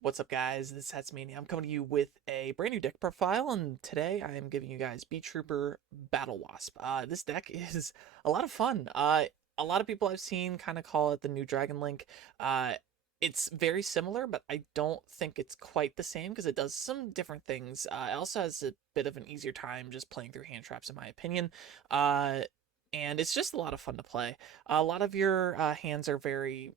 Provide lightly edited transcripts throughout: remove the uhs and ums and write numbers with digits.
What's up, guys? This is Hatsmania. I'm coming to you with a brand new deck profile, and today I am giving you guys Beetrooper Battlewasp. This deck is a lot of fun. A lot of people I've seen kind of call it the new Dragon Link. Uh, it's very similar, but I don't think it's quite the same because it does some different things. It also has a bit of an easier time just playing through hand traps, in my opinion. Uh, and it's just a lot of fun to play. A lot of your hands are very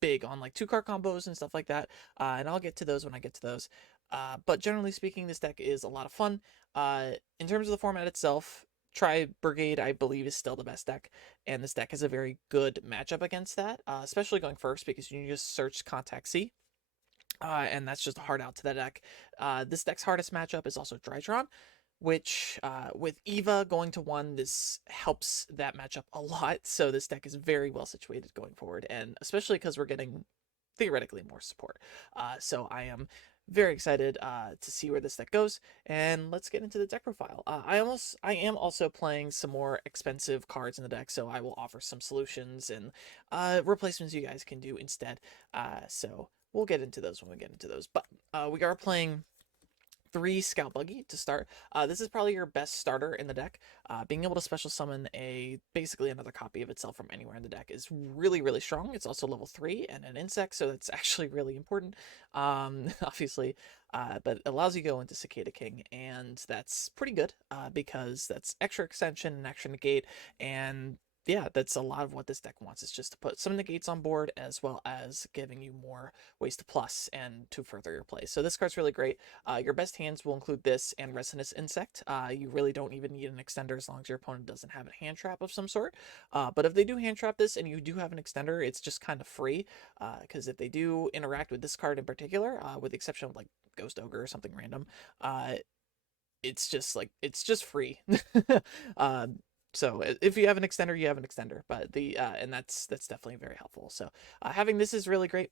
big on like 2 card combos and stuff like that. And I'll get to those when I get to those. But generally speaking, this deck is a lot of fun. In terms of the format itself, Tri Brigade, I believe, is still the best deck, and this deck has a very good matchup against that, especially going first because you can just search Contact C, and that's just a hard out to that deck. This deck's hardest matchup is also Drytron, which with Eva going to 1, this helps that matchup a lot. So this deck is very well situated going forward, and especially because we're getting theoretically more support. So I am very excited to see where this deck goes, and let's get into the deck profile. I am also playing some more expensive cards in the deck, so I will offer some solutions and replacements you guys can do instead. So we'll get into those when we get into those. But we are playing 3 Scout Buggy to start. This is probably your best starter in the deck. Being able to special summon basically another copy of itself from anywhere in the deck is really, really strong. It's also level 3 and an insect, so that's actually really important, obviously. But it allows you to go into Cicada King, and that's pretty good because that's extra extension and extra negate, and yeah, that's a lot of what this deck wants. Is just to put some negates on board as well as giving you more ways to plus and to further your play. So this card's really great. Your best hands will include this and Resonance Insect. You really don't even need an extender as long as your opponent doesn't have a hand trap of some sort. But if they do hand trap this and you do have an extender, it's just kind of free. Because if they do interact with this card in particular, with the exception of like Ghost Ogre or something random, it's just free. uh, so if you have an extender, you have an extender. But and that's definitely very helpful. So having this is really great.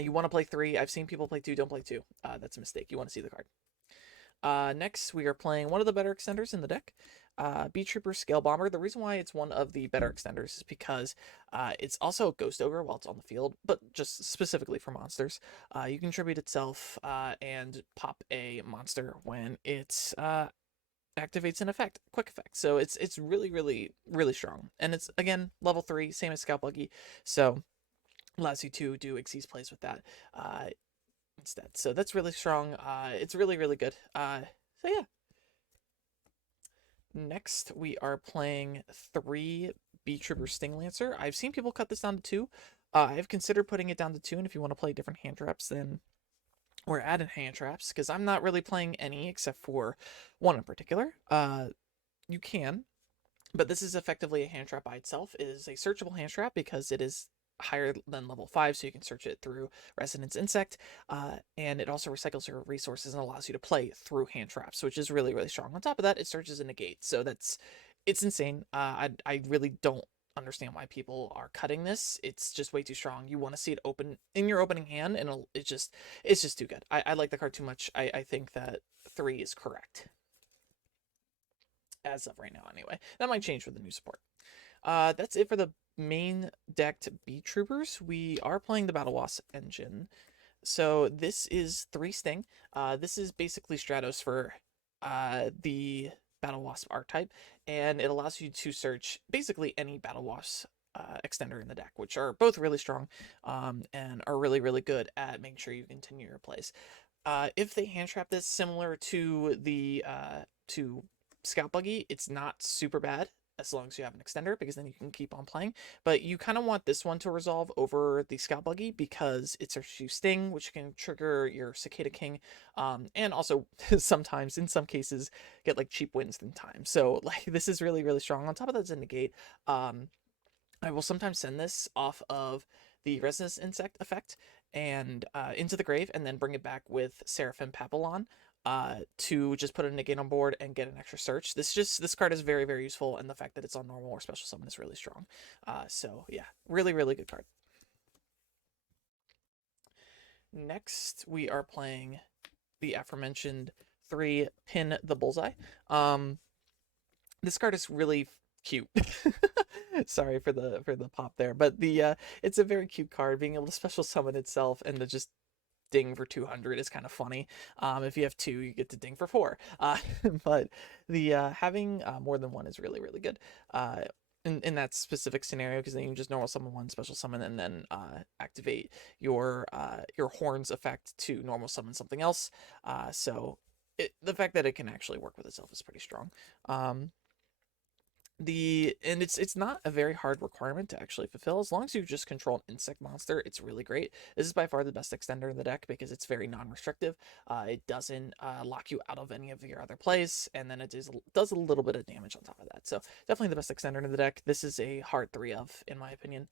You want to play 3. I've seen people play 2. Don't play 2. That's a mistake. You want to see the card. Next, we are playing one of the better extenders in the deck, Beetrooper Scale Bomber. The reason why it's one of the better extenders is because it's also Ghost Ogre while it's on the field, but just specifically for monsters. You can tribute itself and pop a monster when it's activates an effect, quick effect. So it's really, really, really strong. And it's, again, level 3, same as Scout Buggy. So allows you to do Xyz plays with that instead. So that's really strong. It's really, really good. So yeah. Next, we are playing 3 Beetrooper Sting Lancer. I've seen people cut this down to 2. I've considered putting it down to 2, and if you want to play different hand traps, then we're adding hand traps, because I'm not really playing any except for one in particular. You can, but this is effectively a hand trap by itself. It is a searchable hand trap because it is higher than level 5, so you can search it through Resonance Insect, and it also recycles your resources and allows you to play through hand traps, which is really, really strong. On top of that, it searches a negate, so it's insane. I really don't understand why people are cutting this. It's just way too strong. You want to see it open in your opening hand, and it's just too good. I like the card too much. I think that 3 is correct as of right now anyway. That might change with the new support. That's it for the main decked Beetroopers. We are playing the Battlewasp engine. So this is 3 Sting. This is basically Stratos for the Battlewasp archetype, and it allows you to search basically any Battlewasp extender in the deck, which are both really strong and are really, really good at making sure you continue your plays. If they hand trap this similar to the to Scout Buggy, it's not super bad as long as you have an extender, because then you can keep on playing. But you kind of want this one to resolve over the Scout Buggy because it searches you Sting, which can trigger your Cicada King, and also sometimes, in some cases, get like cheap wins in time. So like this is really, really strong. On top of that, it's a negate. I will sometimes send this off of the Resonance Insect effect and into the grave, and then bring it back with Seraphim Papillon to just put a negate on board and get an extra search. This card is very, very useful, and the fact that it's on normal or special summon is really strong. So yeah, really, really good card. Next, we are playing the aforementioned 3 Pin the Bullseye. This card is really cute. Sorry for the pop there, but it's a very cute card. Being able to special summon itself and to just ding for 200 is kind of funny. If you have two, you get to ding for four. But the having more than one is really, really good. In that specific scenario, because then you can just normal summon one, special summon, and then activate your horns effect to normal summon something else. So the fact that it can actually work with itself is pretty strong. It's not a very hard requirement to actually fulfill. As long as you just control an insect monster, it's really great. This is by far the best extender in the deck because it's very non-restrictive. It doesn't lock you out of any of your other plays, and then it does a little bit of damage on top of that. So definitely the best extender in the deck. This is a hard 3 of, in my opinion.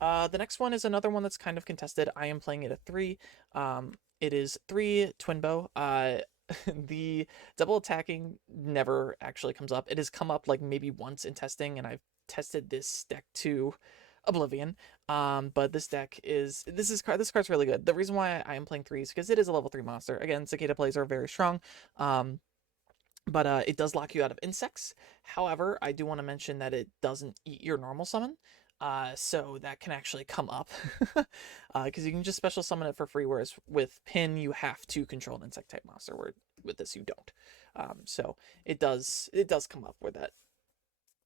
The next one is another one that's kind of contested. I am playing it at 3. It is 3 Twin Bow. The double attacking never actually comes up. It has come up like maybe once in testing, and I've tested this deck to oblivion. But this card's really good. The reason why I am playing 3 is because it is a level 3 monster. Again, Cicada plays are very strong. But it does lock you out of insects. However, I do want to mention that it doesn't eat your normal summon. So that can actually come up because you can just special summon it for free, whereas with pin you have to control an insect type monster, where with this you don't. So it does come up with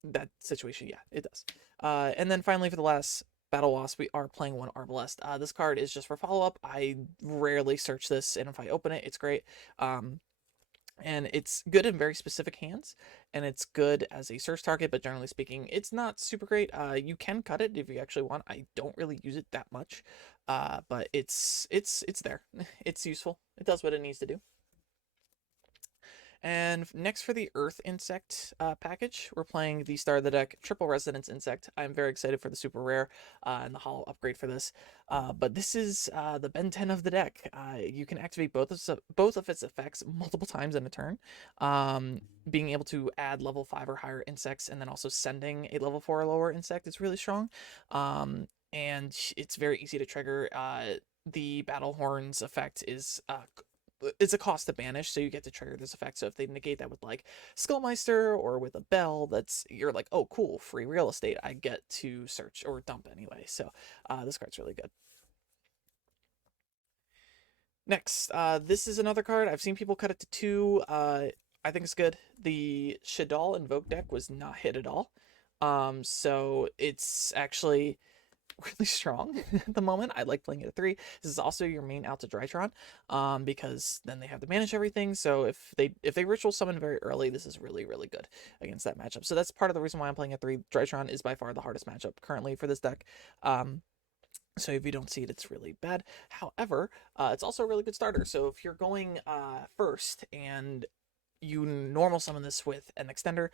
that situation. Yeah, it does. And then finally for the last Battlewasp, we are playing one Arbalest. This card is just for follow-up. I rarely search this, and if I open it, it's great. And it's good in very specific hands, and it's good as a search target, but generally speaking, it's not super great. You can cut it if you actually want. I don't really use it that much, but it's there. It's useful. It does what it needs to do. And next for the Earth Insect package, we're playing the star of the deck, Triple Resonance Insect. I'm very excited for the super rare and the holo upgrade for this. But this is the Ben 10 of the deck. You can activate both of its effects multiple times in a turn. Being able to add level 5 or higher insects, and then also sending a level 4 or lower insect is really strong. And it's very easy to trigger. The Battle Horns effect is it's a cost to banish, so you get to trigger this effect. So if they negate that with like Skullmeister or with a bell, you're like, oh cool, free real estate, I get to search or dump anyway. So this card's really good. Next, this is another card. I've seen people cut it to 2. I think it's good. The Shadal Invoke deck was not hit at all. So it's actually really strong at the moment. I like playing it at 3. This is also your main out to Drytron, because then they have to manage everything. So if they ritual summon very early, this is really, really good against that matchup. So that's part of the reason why I'm playing at 3. Drytron is by far the hardest matchup currently for this deck. So if you don't see it, it's really bad. However, it's also a really good starter. So if you're going first and you normal summon this with an extender,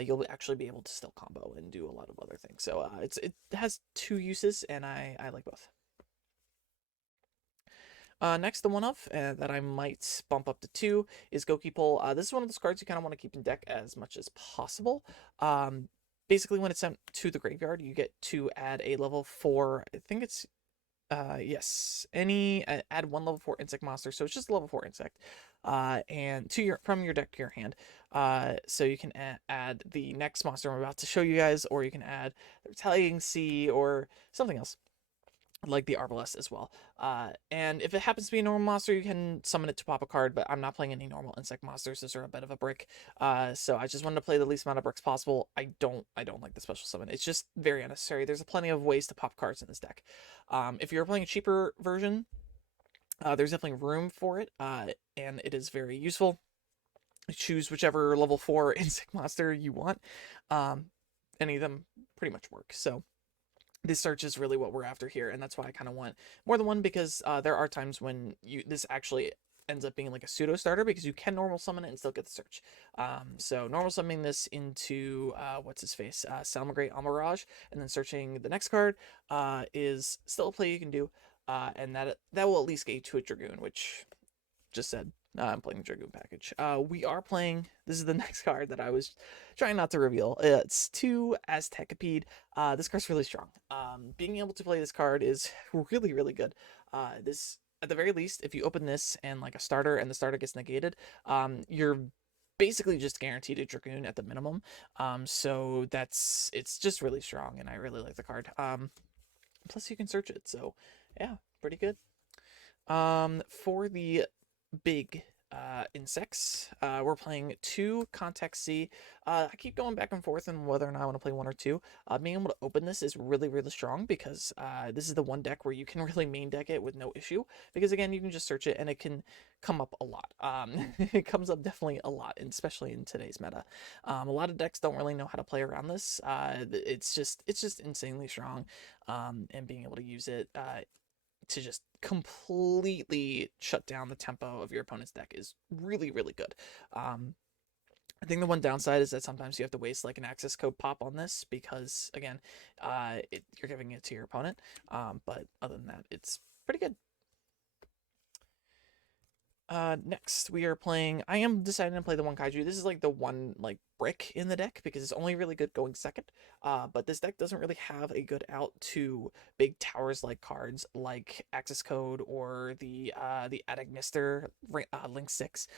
you'll actually be able to still combo and do a lot of other things. So it has 2 uses, and I like both. Next, the one of that I might bump up to 2 is Goki Pull. This is one of those cards you kind of want to keep in deck as much as possible. Basically, when it's sent to the graveyard, you get to add a level 4. I think it's yes, add 1 level 4 insect monster. So it's just a level 4 insect. And from your deck to your hand. So you can add the next monster I'm about to show you guys, or you can add the Retaliating Sea or something else, like the Arbalest as well. And if it happens to be a normal monster, you can summon it to pop a card, but I'm not playing any normal insect monsters. Those are a bit of a brick. So I just wanted to play the least amount of bricks possible. I don't like the special summon. It's just very unnecessary. There's plenty of ways to pop cards in this deck. If you're playing a cheaper version, there's definitely room for it, and it is very useful. Choose whichever level 4 insect monster you want. Any of them pretty much work. So this search is really what we're after here, and that's why I kind of want more than one, because there are times when this actually ends up being like a pseudo starter, because you can normal summon it and still get the search. So normal summoning this into what's his face, Salmagrate Almirage, and then searching the next card is still a play you can do, and that will at least get you to a Dragoon, which just said I'm playing the Dragoon package. We are playing, this is the next card that I was trying not to reveal. It's 2 Aztecapede. This card's really strong. Being able to play this card is really, really good. This, at the very least, if you open this and like a starter and the starter gets negated, you're basically just guaranteed a Dragoon at the minimum. So it's just really strong, and I really like the card. Plus you can search it, so yeah, pretty good. For the big insects, we're playing 2 Context C. I keep going back and forth on whether or not I want to play 1 or 2. Being able to open this is really, really strong because this is the one deck where you can really main deck it with no issue. Because again, you can just search it and it can come up a lot. It comes up definitely a lot, and especially in today's meta. A lot of decks don't really know how to play around this. It's just insanely strong, and being able to use it to just completely shut down the tempo of your opponent's deck is really, really good. I think the one downside is that sometimes you have to waste like an access code pop on this because, again, you're giving it to your opponent. But other than that, it's pretty good. Next we are playing. I am deciding to play the 1 Kaiju. This is like the one like brick in the deck because it's only really good going second. But this deck doesn't really have a good out to big towers like cards like Access Code or the Adagnister Link 6.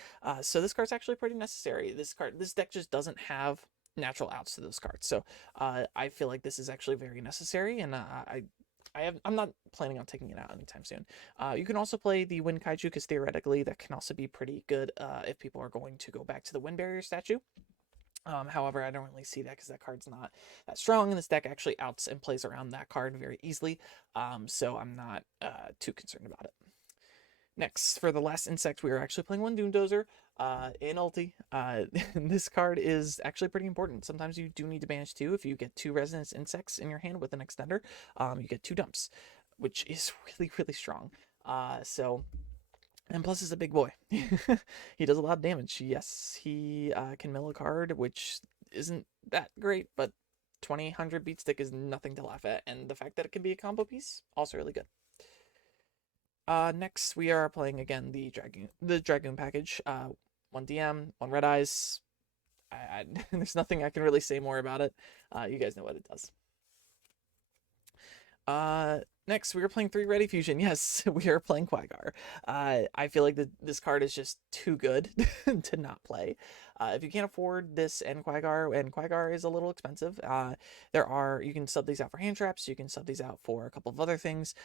So this card's actually pretty necessary. This deck just doesn't have natural outs to those cards. So I feel like this is actually very necessary, and I'm not planning on taking it out anytime soon. You can also play the Wind Kaiju because theoretically that can also be pretty good if people are going to go back to the Wind Barrier statue. However, I don't really see that because that card's not that strong, and this deck actually outs and plays around that card very easily. So I'm not too concerned about it. Next, for the last insect, we are actually playing 1 Doomdozer in ulti. This card is actually pretty important. Sometimes you do need to banish 2. If you get 2 Resonance Insects in your hand with an extender, you get 2 dumps, which is really, really strong. And plus, he's a big boy. He does a lot of damage. Yes, he can mill a card, which isn't that great, but 20-100 beat stick is nothing to laugh at. And the fact that it can be a combo piece, also really good. Next, we are playing again the Dragoon package. 1 DM, 1 Red Eyes. There's nothing I can really say more about it. You guys know what it does. Next, we are playing 3 Ready Fusion. Yes, we are playing Quaggar. I feel like this card is just too good to not play. If you can't afford this and Quaggar is a little expensive, you can sub these out for hand traps, you can sub these out for a couple of other things.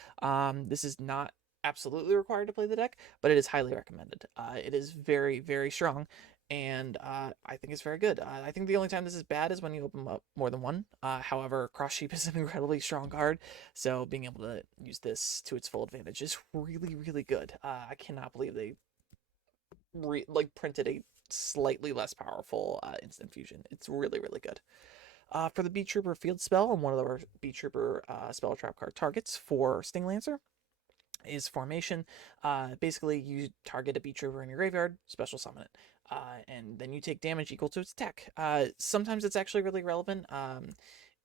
This is not absolutely required to play the deck, but it is highly recommended. It is very, very strong, and I think it's very good. I think the only time this is bad is when you open up more than 1. However, Cross Sheep is an incredibly strong card, so being able to use this to its full advantage is really, really good. I cannot believe they printed a slightly less powerful instant fusion. It's really, really good. For the Beetrooper field spell, and one of our Beetrooper spell trap card targets for Sting Lancer is Formation. Basically, you target a Beetrooper in your graveyard, special summon it, and then you take damage equal to its attack. Sometimes it's actually really relevant.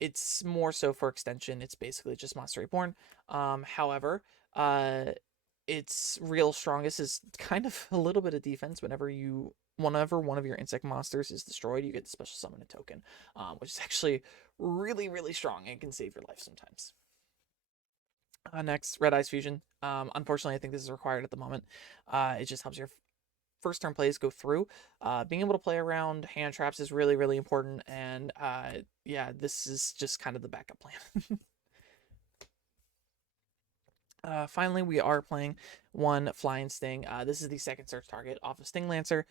It's more so for extension. It's basically just Monster Reborn. However, its real strongest is kind of a little bit of defense. Whenever one of your insect monsters is destroyed, you get the special summon a token, which is actually really, really strong and can save your life sometimes. Next, Red Eyes Fusion. Unfortunately, I think this is required at the moment. It just helps your first turn plays go through. Being able to play around hand traps is really, really important, and yeah, this is just kind of the backup plan. Finally, we are playing 1 Flying Sting. This is the second search target off of Sting Lancer.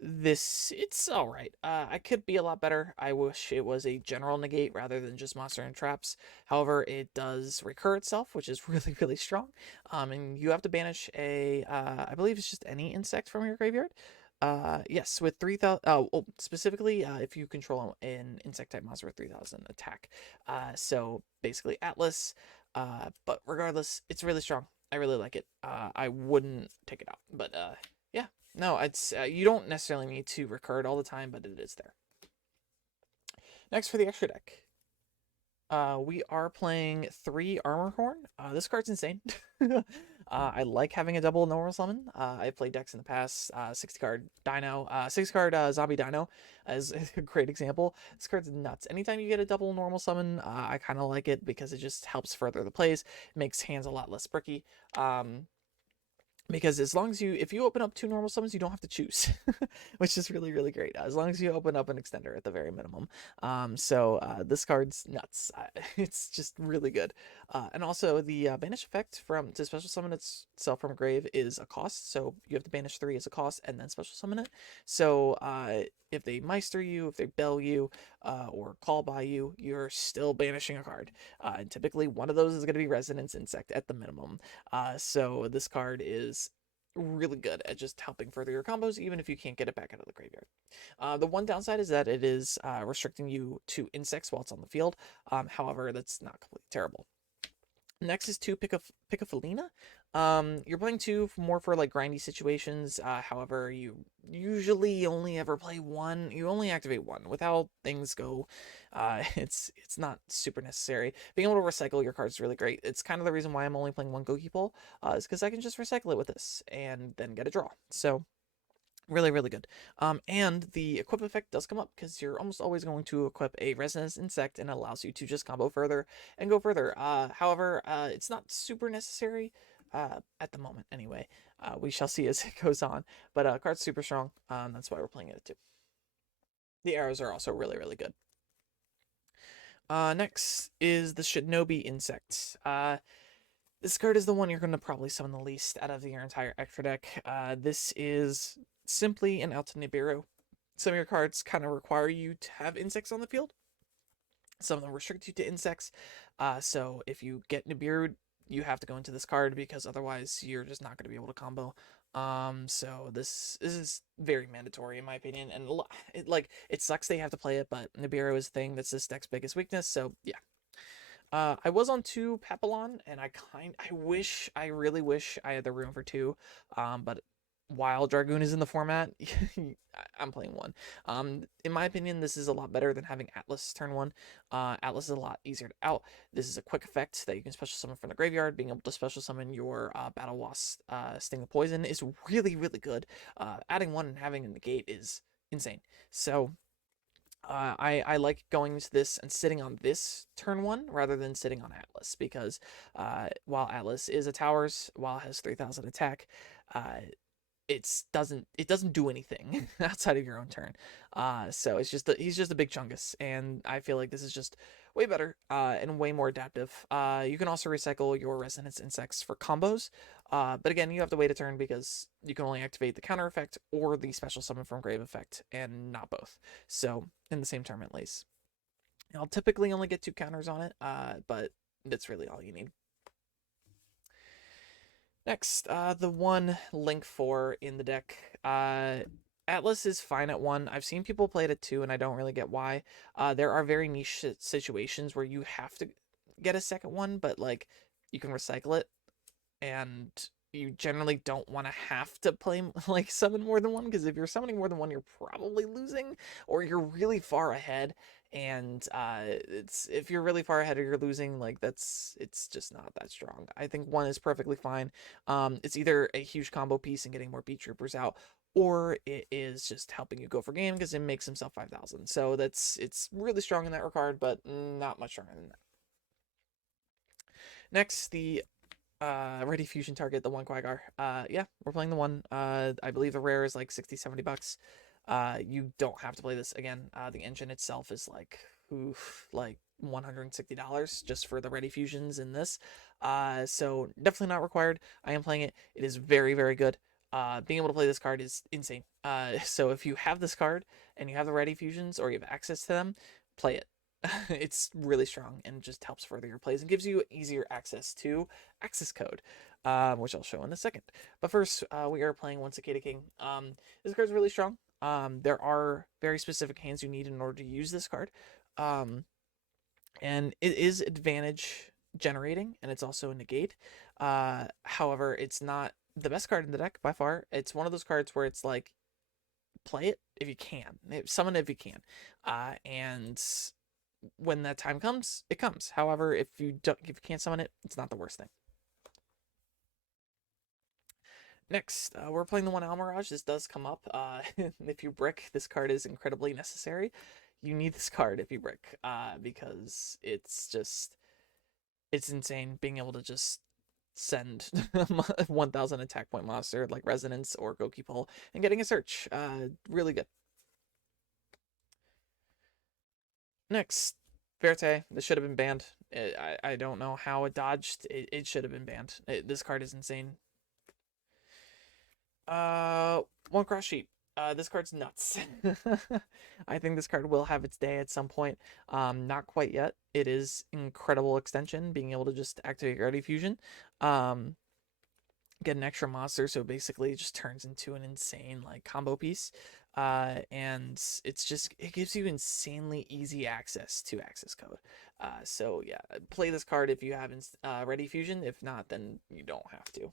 It's all right. I could be a lot better. I wish it was a general negate rather than just monster and traps. However, it does recur itself, which is really, really strong. And you have to banish I believe it's just any insect from your graveyard. Yes, with 3,000. Specifically, if you control an insect type monster with 3,000 attack. So basically, Atlas. But regardless, it's really strong. I really like it. I wouldn't take it out, but yeah, no, it's you don't necessarily need to recur it all the time, but it is there. Next, for the extra deck, we are playing 3 Armor Horn. This card's insane. I like having a double normal summon. I've played decks in the past. 60 card Dino, 60 card Zombie Dino is a great example. This card's nuts. Anytime you get a double normal summon, I kind of like it because it just helps further the plays. It makes hands a lot less bricky. because as long as if you open up 2 normal summons, you don't have to choose, which is really, really great. As long as you open up an extender at the very minimum. This card's nuts. It's just really good. And also the banish effect to special summon itself from grave is a cost. So you have to banish 3 as a cost and then special summon it. So if they Meister you, if they Bell you, or Call by you, you're still banishing a card. And typically one of those is going to be Resonance Insect at the minimum. So this card is really good at just helping further your combos, even if you can't get it back out of the graveyard. The one downside is that it is restricting you to insects while it's on the field. However, that's not completely terrible. Next is 2 Picafolina. You're playing 2 more for like grindy situations. However, you usually only ever play 1. You only activate 1. With how things go, it's not super necessary. Being able to recycle your cards is really great. It's kind of the reason why I'm only playing 1 Goki Pole, is because I can just recycle it with this and then get a draw. So really, really good. And the equip effect does come up because you're almost always going to equip a Resonance Insect, and it allows you to just combo further and go further. However, it's not super necessary at the moment anyway. We shall see as it goes on. But card's super strong. That's why we're playing it too. The arrows are also really, really good. Next is the Shinobi Insect. This card is the one you're going to probably summon the least out of your entire extra deck. This is simply an Alta Nibiru. Some of your cards kind of require you to have insects on the field. Some of them restrict you to insects. So if you get Nibiru, you have to go into this card because otherwise you're just not going to be able to combo. So this is very mandatory in my opinion, and it sucks they have to play it, but Nibiru is the thing that's this deck's biggest weakness. So yeah. I was on 2 Papillon, and I really wish I had the room for 2. But while Dragoon is in the format, I'm playing 1. In my opinion, this is a lot better than having Atlas turn 1. Atlas is a lot easier to out. This is a quick effect that you can special summon from the graveyard. Being able to special summon your Battlewasp Sting of Poison is really, really good. Adding 1 and having a negate is insane. So I like going to this and sitting on this turn 1 rather than sitting on Atlas, because while Atlas is a towers, while it has 3,000 attack, it doesn't do anything outside of your own turn. So he's just a big chungus, and I feel like this is just way better and way more adaptive. You can also recycle your Resonance Insects for combos, but again, you have to wait a turn because you can only activate the counter effect or the special summon from grave effect, and not both. So in the same turn at least. I'll typically only get 2 counters on it, but that's really all you need. Next, the 1 Link 4 in the deck. Atlas is fine at 1. I've seen people play it at 2, and I don't really get why. There are very niche situations where you have to get a second one, but like you can recycle it, and you generally don't want to have to play like summon more than 1, because if you're summoning more than 1, you're probably losing, or you're really far ahead. And if you're really far ahead or you're losing, like it's just not that strong. I think 1 is perfectly fine. It's either a huge combo piece and getting more Beetroopers out, or it is just helping you go for game because it makes himself 5,000. So it's really strong in that regard, but not much stronger than that. Next, the Ready Fusion target, the 1 Quaggar. Yeah, we're playing the 1. I believe the rare is like 60-70 bucks. You don't have to play this again. The engine itself is like $160 just for the Ready Fusions in this. So definitely not required. I am playing it. It is very, very good. Being able to play this card is insane. So if you have this card and you have the Ready Fusions or you have access to them, play it. It's really strong and just helps further your plays and gives you easier access to access code, which I'll show in a second. But first, we are playing 1 Cicada King. This card's really strong. There are very specific hands you need in order to use this card. And it is advantage generating, and it's also a negate. However, it's not the best card in the deck by far. It's one of those cards where it's like, play it if you can, summon it if you can, and when that time comes, it comes. However, if you can't summon it, it's not the worst thing. Next, we're playing the 1 Almirage. This does come up. If you brick, this card is incredibly necessary. You need this card if you brick, because it's insane being able to just send 1000 attack point monster like Resonance or Goki Pole and getting a search. Really good. Next, Verte. This should have been banned. I don't know how it dodged. It should have been banned. This card is insane. One cross sheet. This card's nuts. I think this card will have its day at some point. Not quite yet. It is incredible extension, being able to just activate Gravity Fusion. Get an extra monster, so basically it just turns into an insane like combo piece. And it gives you insanely easy access to access code. So yeah, play this card if you have Ready Fusion. If not, then you don't have to.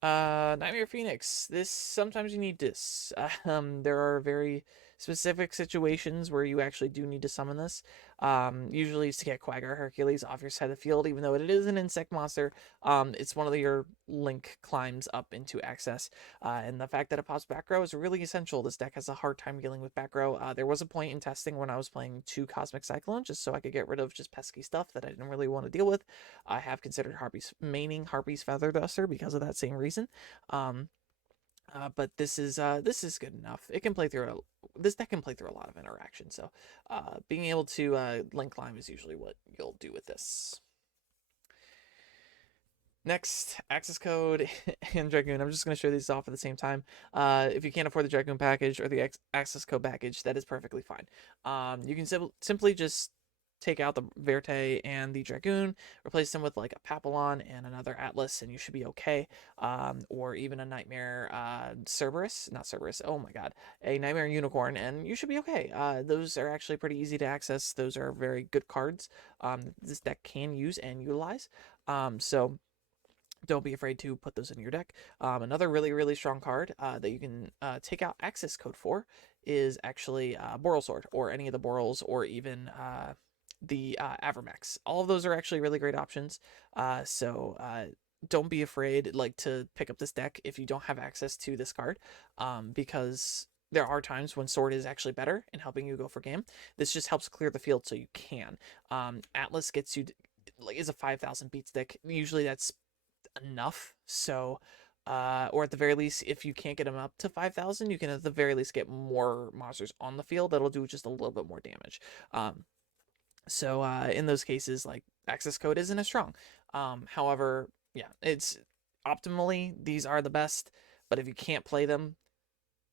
Nightmare Phoenix. This sometimes you need this. There are very specific situations where you actually do need to summon this. Usually it's to get Quagga Hercules off your side of the field, even though it is an insect monster. It's one of your link climbs up into access. And the fact that it pops back row is really essential. This deck has a hard time dealing with back row. There was a point in testing when I was playing 2 Cosmic Cyclone just so I could get rid of just pesky stuff that I didn't really want to deal with. I have considered maining Harpy's Feather Duster because of that same reason. But this is good enough. It can play through this deck can play through a lot of interaction. So being able to link climb is usually what you'll do with this. Next, access code and Dragoon. I'm just going to show these off at the same time. If you can't afford the Dragoon package or the access code package, that is perfectly fine. You can simply just take out the Verte and the Dragoon, replace them with like a Papillon and another Atlas, and you should be okay. Or even a Nightmare Cerberus, not Cerberus, oh my god, a Nightmare Unicorn, and you should be okay. Those are actually pretty easy to access. Those are very good cards this deck can use and utilize. So don't be afraid to put those in your deck. Another really, really strong card that you can take out access code for is actually Boral Sword, or any of the Borals, or even the Avermax. All of those are actually really great options. So don't be afraid to pick up this deck if you don't have access to this card, because there are times when Sword is actually better in helping you go for game. This just helps clear the field so you can. Atlas gets you is a 5,000 beat stick. Usually that's enough. So or at the very least, if you can't get them up to 5,000, you can at the very least get more monsters on the field that'll do just a little bit more damage. So in those cases, like, access code isn't as strong. However, yeah, it's optimally these are the best, but if you can't play them,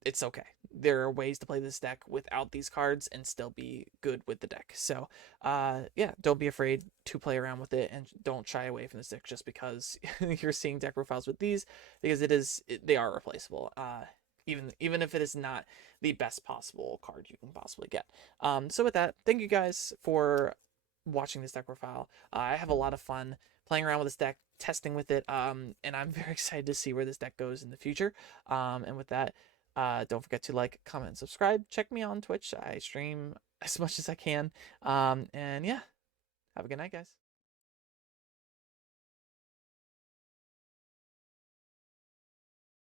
it's okay. There are ways to play this deck without these cards and still be good with the deck. So yeah, don't be afraid to play around with it, and don't shy away from this deck just because you're seeing deck profiles with these, because they are replaceable. Even if it is not the best possible card you can possibly get. So with that, thank you guys for watching this deck profile. I have a lot of fun playing around with this deck, testing with it, and I'm very excited to see where this deck goes in the future. And with that, don't forget to like, comment, and subscribe. Check me on Twitch. I stream as much as I can. And yeah, have a good night, guys.